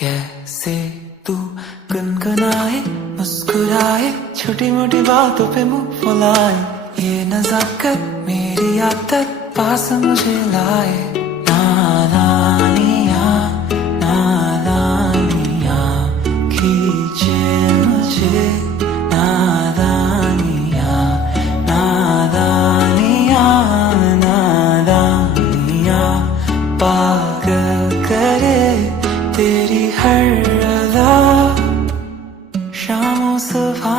कैसे तू गुनगुनाए मुस्कुराए छोटी मोटी बातों पे मुंह फुलाए, ये नजाकत मेरी आदत पास मुझे लाए। नादानिया नादानिया खींचे मुझे, नादानिया